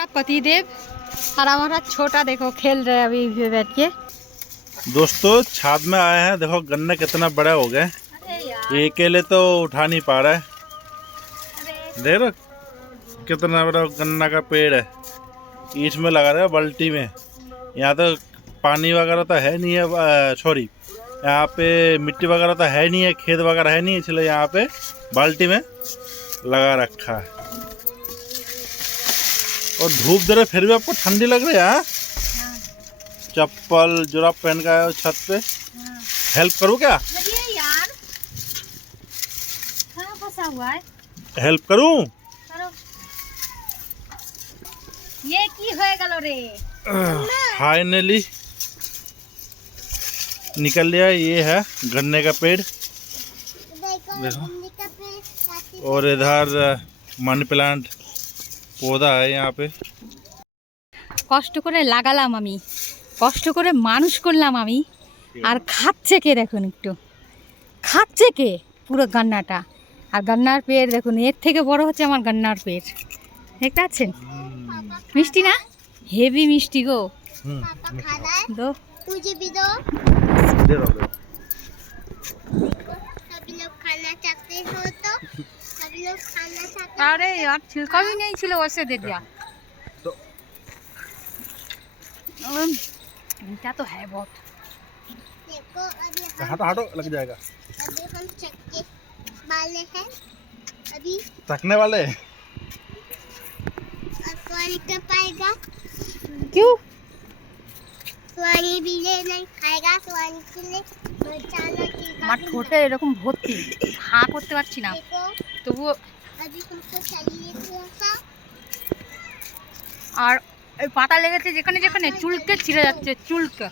हमारा पतिदेव और हमारा छोटा देखो खेल रहे हैं अभी बैठ के। दोस्तों छाद में आए हैं, देखो गन्ने कितना बड़े हो गए। ये अकेले तो उठा नहीं पा रहा है। देख रहे कितना बड़ा गन्ना का पेड़ है। ईंट में लगा रहे हैं बाल्टी में। यहाँ तो पानी वगैरह तो है नहीं है, सॉरी यहाँ पे मिट्टी वगैरह तो है नहीं है, खेत वगैरह है नहीं, इसलिए यहाँ पे बाल्टी में लगा रखा है। और धूप दे रहे फिर भी आपको ठंडी लग रही है। हाँ? चप्पल जुराब पहन का है छत पे। हेल्प करूँ क्या? यार फंसा हुआ है। हेल्प करूँ? करो। ये की होए गलो रे। फाइनली निकल लिया। ये है गन्ने का पेड़, देखो। और इधर मनी प्लांट पौधा है यहाँ पे। কষ্ট করে লাগালাম আমি, কষ্ট করে মানুষ করলাম আমি, আর খাচ্ছে কে দেখুন, একটু খাচ্ছে কে পুরো গান্নাটা। আর গান্নার পেড় দেখুন, এর থেকে বড় হচ্ছে আমার গান্নার পেড়, দেখতে পাচ্ছেন? মিষ্টি না? হেভি মিষ্টি গো। দো मुझे भी दो। सभी लोग खाना चाहते हो तो सभी लोग खाना चाहते। अरे यार छिलका भी नहीं छिलो, वैसे दे दिया। मीठा तो है बहुत। देखो अभी हटो हटो, लग जाएगा। अभी हम चक्के वाले हैं, अभी थकने वाले। और स्वारी कर पाएगा। क्यों? स्वारी भी ले नहीं खाएगा, स्वारी के लिए बचाना की। আমার ঠোঁটে এরকম ভর্তি, হাঁ করতে পারছি না, देखो তবুও। अभी हमको चाहिए थोड़ा सा। আর এই পাতা লেগেছে যেখানে যেখানে, চুলকে ছিঁড়ে যাচ্ছে, চুলকে।